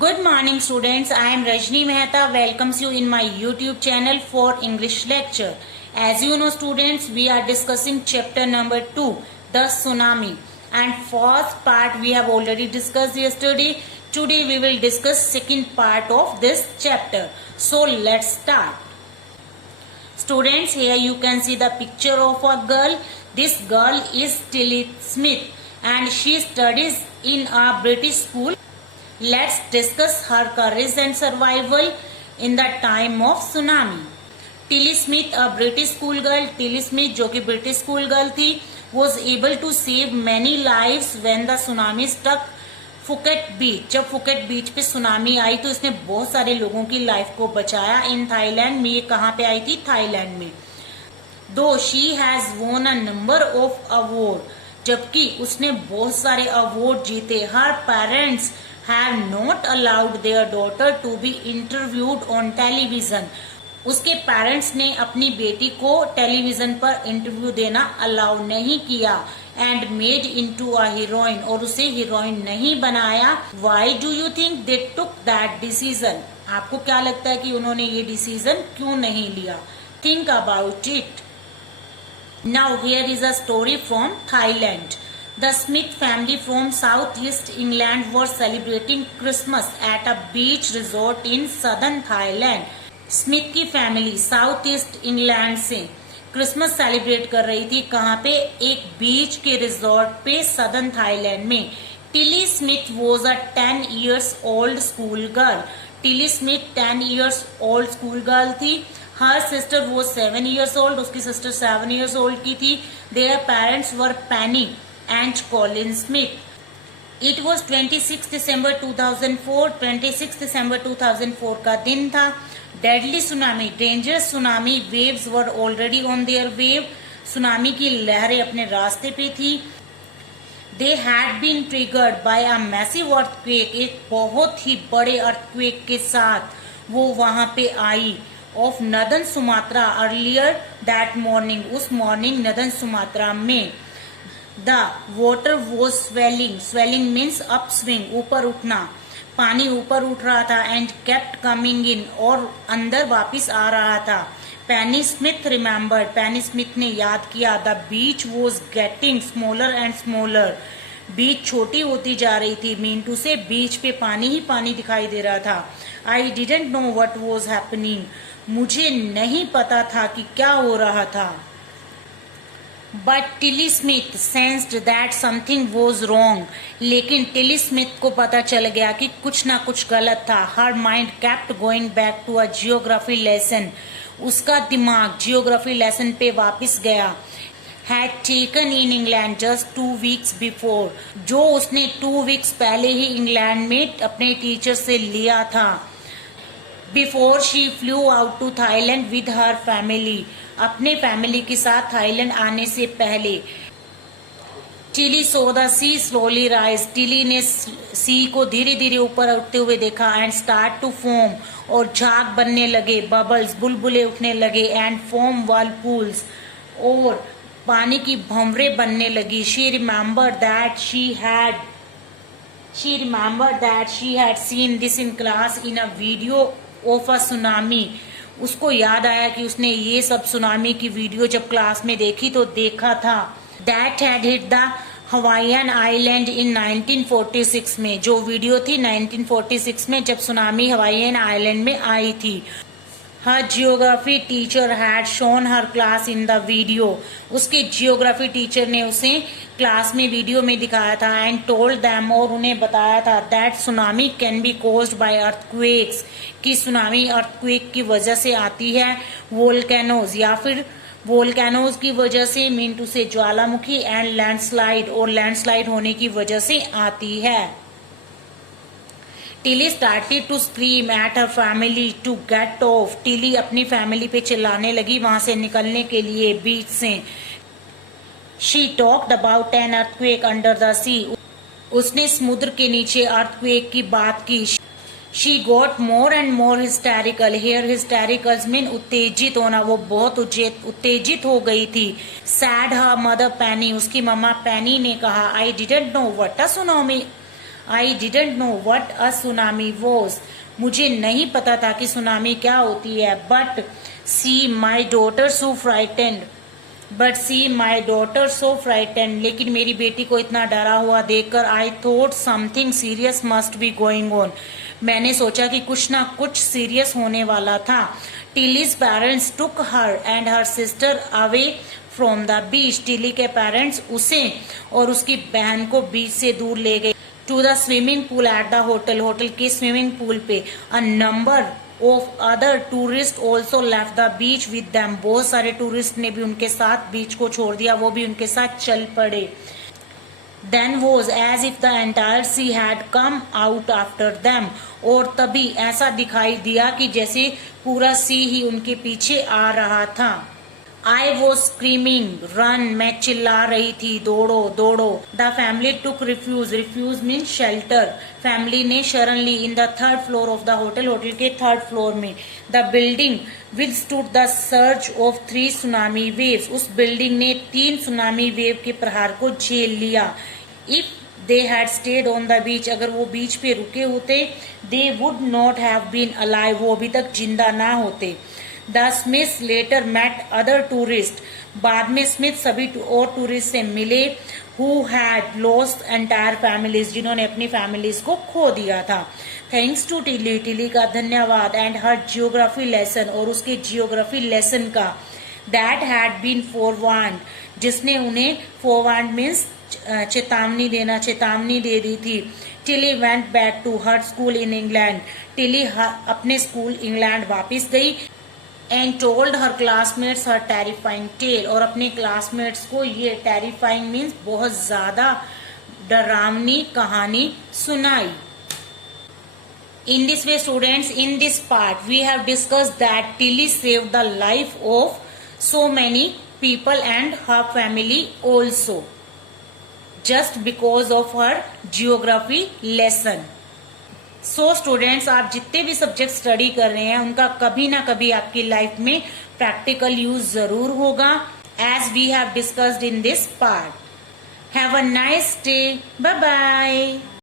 Good morning students, I am Rajni Mehta welcomes you in my YouTube channel for English lecture. As you know students, we are discussing chapter number 2, the tsunami, and first part we have already discussed yesterday. Today we will discuss second part of this chapter. So let's start. Students, here you can see the picture of a girl. This girl is Tilly Smith and she studies in a British school. Let's discuss her courage and survival in the time of tsunami. Tilly Smith, a British school girl, Tilly Smith जो कि British school girl थी, was able to save many lives when the tsunami struck Phuket beach. जब Phuket बीच पे tsunami आई तो इसने बहुत सारे लोगों की लाइफ को बचाया. इन थाईलैंड में, ये कहाँ पे आई थी? थाईलैंड में. दो शी हैज वोन अ नंबर ऑफ अवार्ड, जबकि उसने बहुत सारे अवार्ड जीते. हर parents have not allowed their daughter to be interviewed on television. उसके पेरेंट्स ने अपनी बेटी को टेलीविजन पर इंटरव्यू देना अलाउ नहीं किया. And made into a heroine, और उसे हीरोइन नहीं बनाया. Why do you think they took that decision? आपको क्या लगता है कि उन्होंने ये डिसीजन क्यों नहीं लिया? Think about it. Now here is a story from Thailand. The Smith family from southeast England were celebrating Christmas at a beach resort in southern Thailand. Smith की फैमिली साउथ ईस्ट इंग्लैंड से Christmas celebrate कर रही थी. कहाँ पे? एक बीच के resort पे सदर्न थाईलैंड में. Tilly Smith was a 10 years old school girl. Tilly Smith 10 years old school girl थी. हर सिस्टर वो 7 years old, उसकी सिस्टर 7 years old की थी. देयर पेरेंट्स वर पैनी and Colin Smith. It was 26 December 2004. 26 December 2004 का दिन था. Deadly tsunami, dangerous tsunami waves were already on their wave. Tsunami की लहरें अपने रास्ते पे थी. They had been triggered by a massive earthquake. एक बहुत ही बड़े earthquake के साथ वो वहां पे आई. Of Northern Sumatra earlier that morning. उस morning Northern Sumatra में The water was swelling. Swelling means upswing, ऊपर उठना. पानी ऊपर उठ रहा था. And kept coming in, और अंदर वापिस आ रहा था. Penny Smith remembered. Penny Smith ने याद किया. The beach was getting smaller and smaller. बीच छोटी होती जा रही थी. मीन टू से बीच पे पानी ही पानी दिखाई दे रहा था. I didn't know what was happening. मुझे नहीं पता था कि क्या हो रहा था. But Tilly Smith sensed that something was wrong. लेकिन टिली स्मिथ को पता चल गया कि कुछ ना कुछ गलत था. Her mind kept going back to a geography lesson. उसका दिमाग जियोग्राफी लेसन पे वापस गया. Had taken in England just 2 weeks before. जो उसने 2 weeks पहले ही इंग्लैंड में अपने टीचर से लिया था. Before she flew out to Thailand with her family. अपने फैमिली के साथ थाईलैंड आने से पहले. Tilly so the sea slowly rise. Tilly ने सी को धीरे धीरे ऊपर उठते हुए देखा. एंड स्टार्ट टू फोम, और झाग बनने लगे. बबल्स, बुलबुले उठने लगे. एंड फोम वर्लपूल्स, और पानी की भंवरे बनने लगी. She remember that she had seen this in class in a video of a tsunami. उसको याद आया कि उसने ये सब सुनामी की वीडियो जब क्लास में देखी तो देखा था. That had hit the Hawaiian island in 1946 में. जो वीडियो थी 1946 में जब सुनामी हवाईयन आइलैंड में आई थी. Her geography teacher had shown her class in the video. उसके जियोग्राफी टीचर ने उसे क्लास में वीडियो में दिखाया था. एंड टोल्ड देम, और उन्हें बताया था. That tsunami can be caused by earthquakes, कि सुनामी अर्थक्वेक की वजह से आती है. वोल्केनोज, या फिर वोल्केनोज की वजह से, मीन टू से ज्वालामुखी. एंड लैंडस्लाइड, और लैंडस्लाइड होने की वजह से आती है. Tilly started to scream at her family to get off. Tilly अपनी फैमिली पे चिल्लाने लगी वहां से निकलने के लिए, बीच से. She talked about an earthquake under the sea. उसने समुद्र के नीचे अर्थक्वेक की बात की. She got more and more hysterical. Here hystericals mean उत्तेजित होना. वो बहुत उत्तेजित हो गई थी. सैड हर मदर पैनी. उसकी मम्मा पैनी ने कहा. I didn't know what a tsunami. I didn't know what a tsunami was. मुझे नहीं पता था कि सुनामी क्या होती है. But see my daughter so frightened. लेकिन मेरी बेटी को इतना डरा हुआ देखकर I thought something serious must be going on. मैंने सोचा कि कुछ ना कुछ सीरियस होने वाला था. Tilly's parents took her and her sister away from the beach. Tilly के पेरेंट्स उसे और उसकी बहन को बीच से दूर ले गए. To the swimming pool at the hotel. Hotel के स्विमिंग पूल पे. A number of other tourists also left the beach with them. बहुत सारे टूरिस्ट ने भी उनके साथ बीच को छोड़ दिया, वो भी उनके साथ चल पड़े. Then was as if the entire sea had come out after them. और तभी ऐसा दिखाई दिया कि जैसे पूरा सी ही उनके पीछे आ रहा था. I was screaming, run. मैं चिल्ला रही थी, दौड़ो दौड़ो. The family took refuge. Refuge means shelter. Family ने शरण ली in the third floor of the hotel. Hotel के third floor में. The building withstood the surge of 3 tsunami waves. उस बिल्डिंग ने 3 सुनामी वेव के प्रहार को झेल लिया. If they had stayed on the beach, अगर वो बीच पे रुके होते, they would not have been alive. वो अभी तक जिंदा ना होते. The Smiths later met other tourists. बाद में स्मिथ सभी और टूरिस्ट से मिले who had lost entire families. जिन्होंने अपनी फैमिलीज को खो दिया था. Thanks to Tilly. टिली का धन्यवाद. And her geography lesson. और उसके जियोग्राफी लेसन का. That had been forewarned. जिसने उन्हें forewarned means चेतावनी देना, चेतावनी दे दी थी. Tilly went back to her school in England. Tilly अपने स्कूल इंग्लैंड वापस गई. And told her classmates her terrifying tale. और अपने क्लासमेट्स को ये terrifying means बहुत ज्यादा डरावनी कहानी सुनाई. In this way students, in this part we have discussed that Tilly saved the life of so many people and her family also, just because of her geography lesson. So students, आप जितने भी subject study कर रहे हैं उनका कभी ना कभी आपकी लाइफ में प्रैक्टिकल यूज जरूर होगा, as we have discussed in this part. Have a nice day. Bye bye.